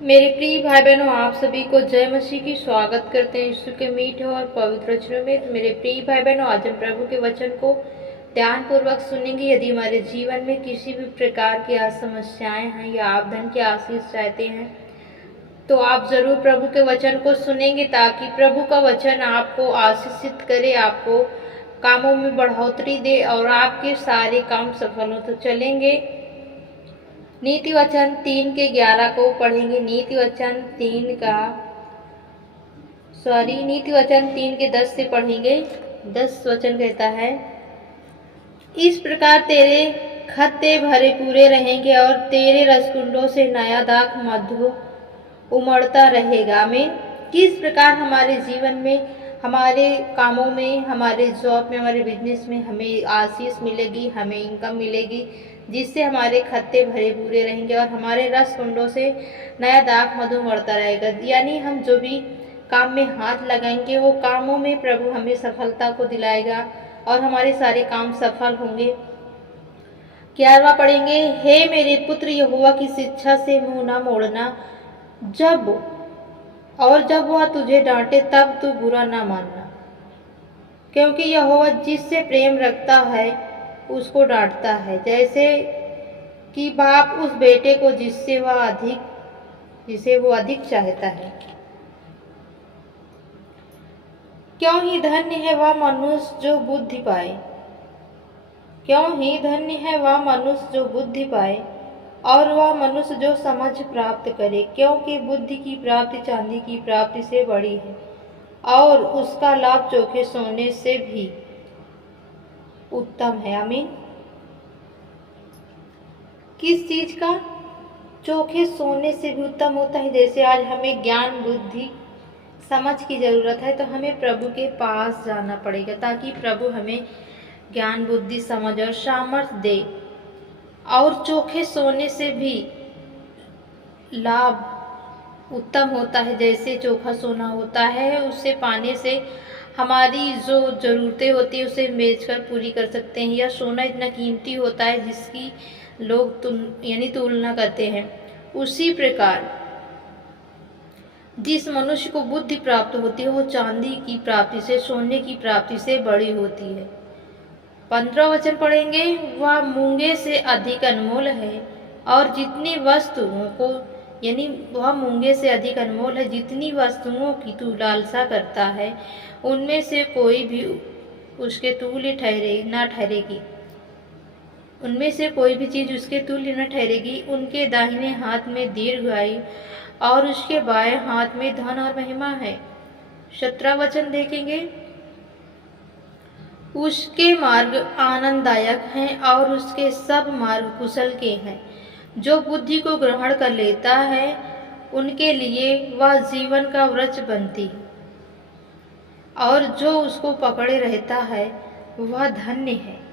मेरे प्रिय भाई बहनों, आप सभी को जय मसीह की स्वागत करते हैं यीशु के मीठे और पवित्र वचनों में। तो मेरे प्रिय भाई बहनों, आज हम प्रभु के वचन को ध्यान पूर्वक सुनेंगे। यदि हमारे जीवन में किसी भी प्रकार की समस्याएं हैं या आप धन की आशीष चाहते हैं तो आप जरूर प्रभु के वचन को सुनेंगे, ताकि प्रभु का वचन आपको आशीषित करे, आपको कामों में बढ़ोतरी दे और आपके सारे काम सफल हो। तो चलेंगे नीति वचन 3 के 11 को पढ़ेंगे। नीति वचन 3 के 10 से पढ़ेंगे। 10 वचन कहता है, इस प्रकार तेरे खत्ते भरे पूरे रहेंगे और तेरे रसकुंडों से नया दाख मधु उमड़ता रहेगा। में किस प्रकार हमारे जीवन में, हमारे कामों में, हमारे जॉब में, हमारे बिजनेस में हमें आशीष मिलेगी, हमें इनकम मिलेगी, जिससे हमारे खत्ते भरे पूरे रहेंगे और हमारे रस कुंडों से नया दाख मधु उमड़ता रहेगा। यानी हम जो भी काम में हाथ लगाएंगे वो कामों में प्रभु हमें सफलता को दिलाएगा और हमारे सारे काम सफल होंगे। 11वां पढ़ेंगे, हे मेरे पुत्र, यहोवा की शिक्षा से मुंह न मोड़ना, जब वह तुझे डांटे तब तू बुरा ना मानना, क्योंकि यहोवा जिससे प्रेम रखता है उसको डांटता है, जैसे कि बाप उस बेटे को जिसे वो अधिक चाहता है। क्यों ही धन्य है वह मनुष्य जो बुद्धि पाए, क्यों ही धन्य है वह मनुष्य जो बुद्धि पाए और वह मनुष्य जो समझ प्राप्त करे, क्योंकि बुद्धि की प्राप्ति चांदी की प्राप्ति से बड़ी है और उसका लाभ चोखे सोने से भी उत्तम है। आमीन। किस चीज का? चोखे सोने से भी उत्तम होता है। जैसे आज हमें ज्ञान बुद्धि समझ की जरूरत है, तो हमें प्रभु के पास जाना पड़ेगा, ताकि प्रभु हमें ज्ञान बुद्धि समझ और सामर्थ्य दे। और चोखे सोने से भी लाभ उत्तम होता है। जैसे चोखा सोना होता है, उससे पाने से हमारी जो ज़रूरतें होती है उसे बेचकर पूरी कर सकते हैं। या सोना इतना कीमती होता है जिसकी लोग तुलना करते हैं। उसी प्रकार जिस मनुष्य को बुद्धि प्राप्त होती है वो चांदी की प्राप्ति से, सोने की प्राप्ति से बड़ी होती है। 15 वचन पढ़ेंगे, वह मूंगे से अधिक अनमोल है और जितनी वस्तुओं को, यानी वह मूंगे से अधिक अनमोल है, जितनी वस्तुओं की तू लालसा करता है उनमें से कोई भी उसके तुल्य ठहरेगी, उनमें से कोई भी चीज उसके तुल्य न ठहरेगी। उनके दाहिने हाथ में दीर्घायु और उसके बाएं हाथ में धन और महिमा है। 17 वचन देखेंगे, उसके मार्ग आनंददायक हैं और उसके सब मार्ग कुशल के हैं। जो बुद्धि को ग्रहण कर लेता है उनके लिए वह जीवन का वृक्ष बनती है, और जो उसको पकड़े रहता है वह धन्य है।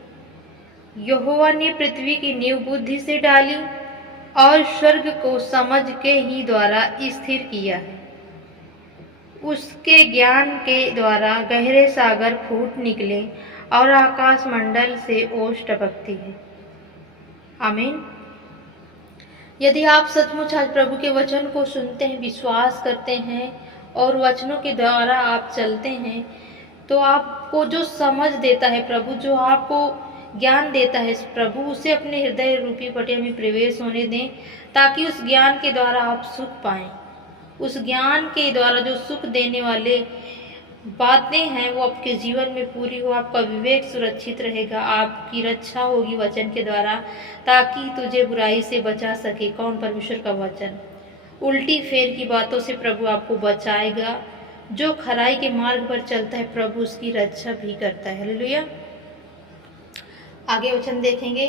यहोवा ने पृथ्वी की नींव बुद्धि से डाली और स्वर्ग को समझ के ही द्वारा स्थिर किया है। उसके ज्ञान के द्वारा गहरे सागर फूट निकले और आकाश मंडल से ओस टपकती है। आमीन। यदि आप सचमुच आज प्रभु के वचन को सुनते हैं, विश्वास करते हैं और वचनों के द्वारा आप चलते हैं, तो आपको जो समझ देता है प्रभु, जो आपको ज्ञान देता है प्रभु, उसे अपने हृदय रूपी पटिया में प्रवेश होने दें, ताकि उस ज्ञान के द्वारा आप सुख पाएं। उस ज्ञान के द्वारा जो सुख देने वाले बातें हैं वो आपके जीवन में पूरी हो। आपका विवेक सुरक्षित रहेगा, आपकी रक्षा होगी वचन के द्वारा, ताकि तुझे बुराई से बचा सके। कौन? परमेश्वर का वचन। उल्टी फेर की बातों से प्रभु आपको बचाएगा। जो खराई के मार्ग पर चलता है प्रभु उसकी रक्षा भी करता है। हालेलुया। आगे वचन देखेंगे,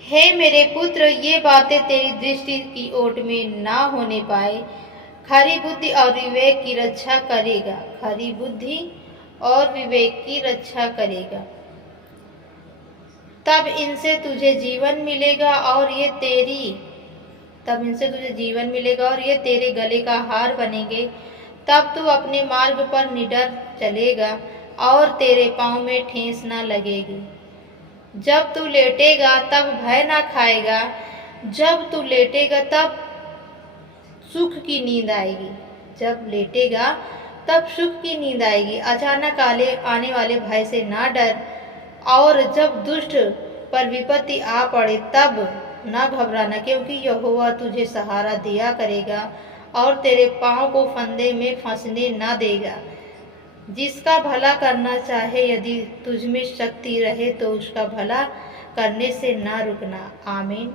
हे मेरे पुत्र, ये बातें तेरी दृष्टि की ओट में ना होने पाए। खरी बुद्धि और विवेक की रक्षा करेगा, खरी बुद्धि और विवेक की रक्षा करेगा, तब इनसे तुझे जीवन मिलेगा और ये तेरे गले का हार बनेंगे। तब तू अपने मार्ग पर निडर चलेगा और तेरे पांव में ठेस न लगेगी। जब तू लेटेगा तब भय ना खाएगा, जब तू लेटेगा तब सुख की नींद आएगी। जब लेटेगा तब सुख की नींद आएगी। अचानक आने वाले भय से ना डर, और जब दुष्ट पर विपत्ति आ पड़े तब ना घबराना, क्योंकि यहोवा तुझे सहारा दिया करेगा और तेरे पाँव को फंदे में फंसने ना देगा। जिसका भला करना चाहे, यदि तुझ में शक्ति रहे तो उसका भला करने से ना रुकना। आमीन।